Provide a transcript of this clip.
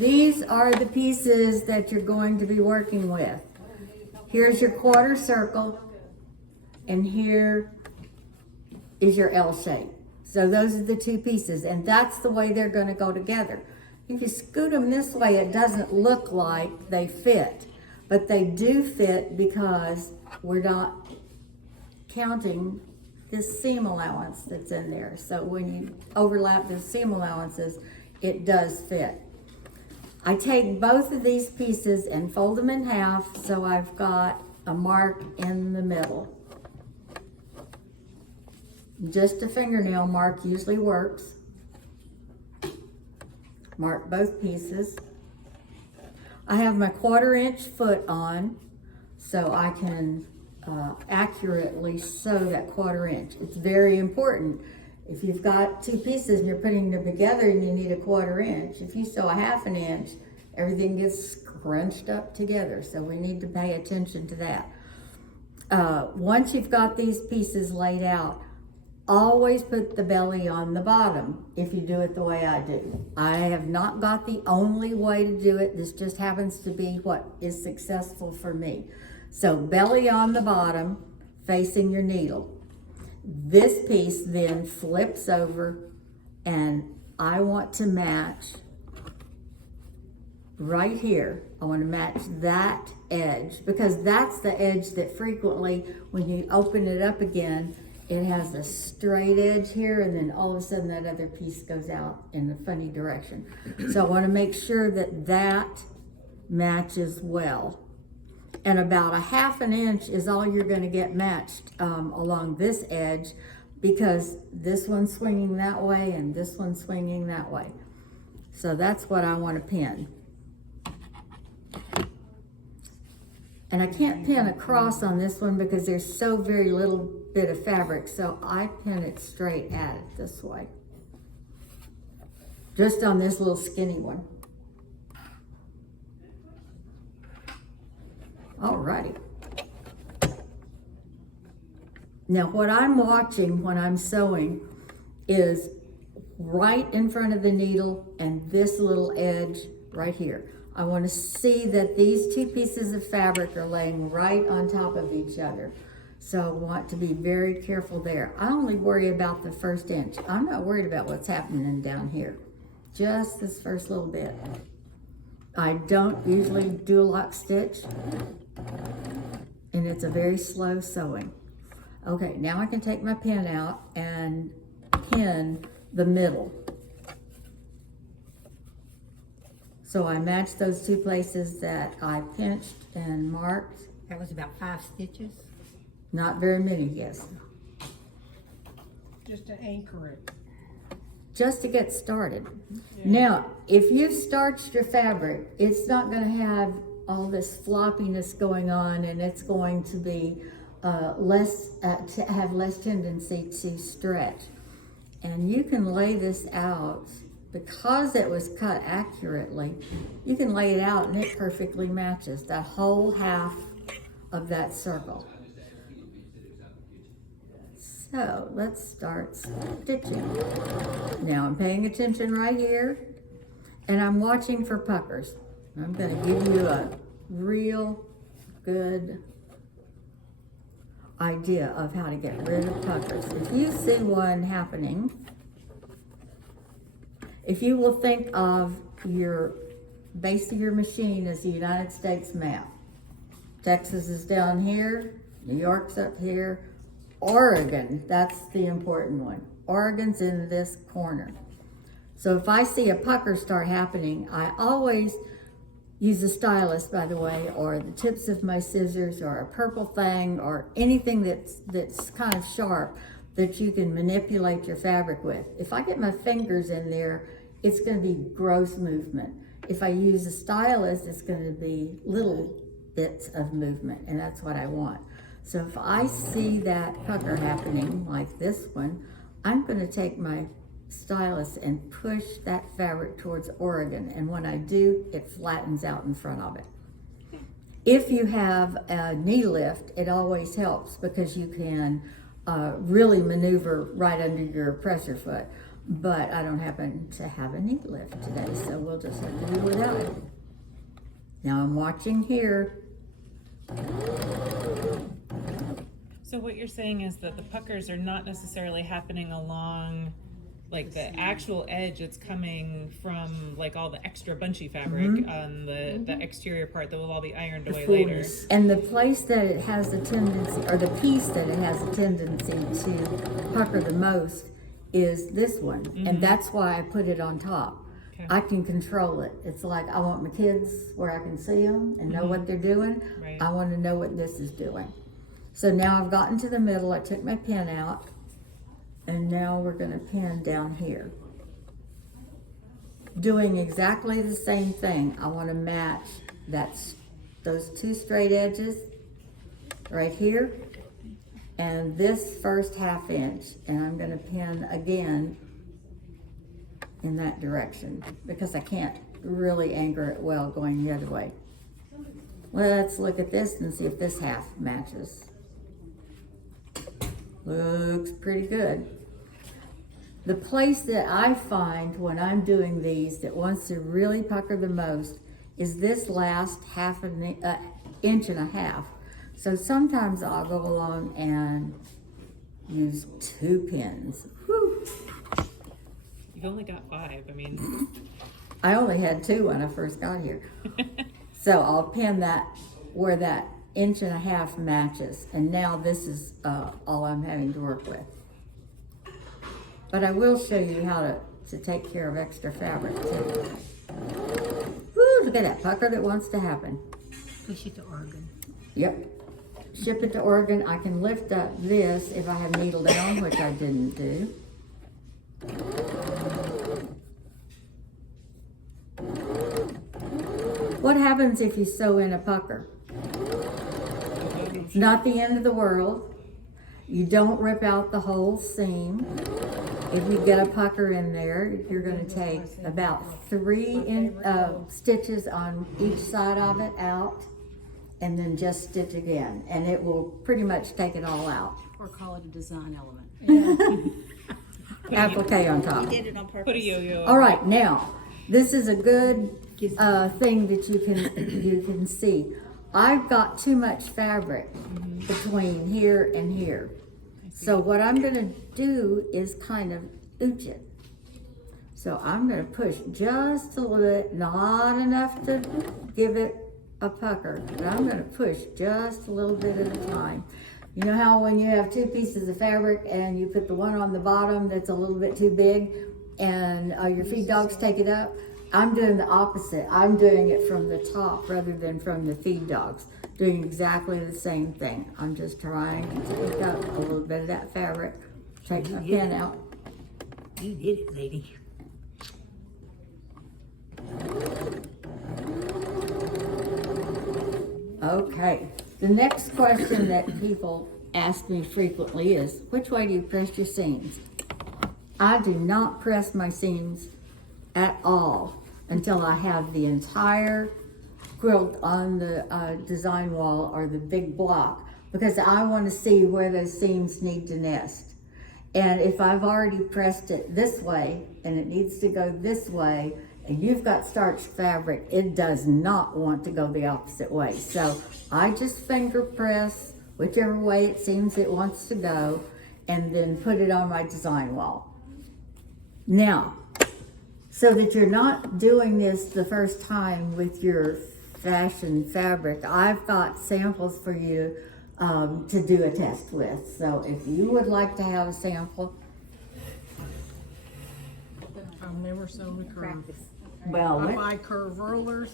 These are the pieces that you're going to be working with. Here's your quarter circle, and here is your L shape. So those are the two pieces, and that's the way they're going to go together. If you scoot them this way, it doesn't look like they fit, but they do fit because we're not counting this seam allowance that's in there. So when you overlap the seam allowances, it does fit. I take both of these pieces and fold them in half so I've got a mark in the middle. Just a fingernail mark usually works. Mark both pieces. I have my 1/4 inch foot on so I can accurately sew that 1/4 inch. It's very important. If you've got two pieces and you're putting them together and you need a 1/4 inch, if you sew a 1/2 inch, everything gets scrunched up together. So we need to pay attention to that. Once you've got these pieces laid out, always put the belly on the bottom if you do it the way I do. I have not got the only way to do it. This just happens to be what is successful for me. So belly on the bottom, facing your needle. This piece then flips over, and I want to match right here. I want to match that edge because that's the edge that frequently when you open it up again, it has a straight edge here, and then all of a sudden that other piece goes out in a funny direction. So I want to make sure that that matches well. And about a 1/2 inch is all you're going to get matched along this edge, because this one's swinging that way and this one's swinging that way. So that's what I want to pin. And I can't pin across on this one because there's so very little bit of fabric, so I pin it straight at it this way. Just on this little skinny one. Alrighty. Now what I'm watching when I'm sewing is right in front of the needle and this little edge right here. I want to see that these two pieces of fabric are laying right on top of each other. So I want to be very careful there. I only worry about the 1st inch. I'm not worried about what's happening down here. Just this first little bit. I don't usually do a lock stitch, and it's a very slow sewing. Okay, now I can take my pin out and pin the middle. So I matched those two places that I pinched and marked. That was about 5 stitches. Not very many, yes. Just to anchor it. Just to get started. Yeah. Now, if you've starched your fabric, it's not going to have all this floppiness going on, and it's going to be have less tendency to stretch. And you can lay this out. Because it was cut accurately, you can lay it out and it perfectly matches that whole half of that circle. So let's start stitching. Now I'm paying attention right here, and I'm watching for puckers. I'm going to give you a real good idea of how to get rid of puckers. If you see one happening, if you will think of your base of your machine as the United States map. Texas is down here, New York's up here, Oregon, that's the important one. Oregon's in this corner. So if I see a pucker start happening, I always use a stylus, by the way, or the tips of my scissors, or a purple thing, or anything that's kind of sharp that you can manipulate your fabric with. If I get my fingers in there, it's going to be gross movement. If I use a stylus, it's going to be little bits of movement, and that's what I want. So if I see that pucker happening, like this one, I'm going to take my stylus and push that fabric towards Oregon, and when I do, it flattens out in front of it. If you have a knee lift, it always helps because you can really maneuver right under your presser foot. but I don't happen to have a needle lift today, so we'll just have to do without it. Now I'm watching here. So what you're saying is that the puckers are not necessarily happening along like the actual edge. It's coming from like all the extra bunchy fabric on the exterior part that will all be ironed away later. And the place that it has the tendency, or the piece that it has a tendency to pucker the most is this one. And that's why I put it on top. Okay. I can control it. It's like I want my kids where I can see them and know what they're doing. Right. I want to know what this is doing. So now I've gotten to the middle. I took my pen out. And now we're going to pin down here. Doing exactly the same thing. I want to match those two straight edges right here and this first 1/2 inch. And I'm going to pin again in that direction because I can't really anchor it well going the other way. Let's look at this and see if this half matches. Looks pretty good. The place that I find when I'm doing these that wants to really pucker the most is this last 1/2 inch and a half. So sometimes I'll go along and use 2 pins. Whew. You've only got 5. I mean, I only had 2 when I first got here. So I'll pin that where that 1.5 inches matches. And now this is all I'm having to work with. But I will show you how to take care of extra fabric too. Woo, look at that pucker that wants to happen. Push it to Oregon. Yep. Ship it to Oregon. I can lift up this if I have needle down, which I didn't do. What happens if you sew in a pucker? It's not the end of the world. You don't rip out the whole seam. If you get a pucker in there, you're going to take about 3 stitches on each side of it out, and then just stitch again, and it will pretty much take it all out. Or call it a design element. Applique on top. Did it on purpose. put a yo-yo. All right, now this is a good thing that you can see. I've got too much fabric between here and here. So what I'm going to do is kind of ooch it. So I'm going to push just a little bit, not enough to give it a pucker, but I'm going to push just a little bit at a time. You know how when you have 2 pieces of fabric and you put the one on the bottom that's a little bit too big and your feed dogs take it up? I'm doing the opposite. I'm doing it from the top rather than from the feed dogs. Doing exactly the same thing. I'm just trying to pick up a little bit of that fabric. Take my pen out. You did it, lady. Okay. The next question that people ask me frequently is, which way do you press your seams? I do not press my seams at all until I have the entire quilt on the design wall or the big block, because I want to see where those seams need to nest. And if I've already pressed it this way and it needs to go this way, and you've got starched fabric, it does not want to go the opposite way. So I just finger press whichever way it seems it wants to go and then put it on my design wall. Now, so that you're not doing this the first time with your fashion fabric, I've got samples for you to do a test with. So if you would like to have a sample, I've never sewn a curve. well, I buy curve rollers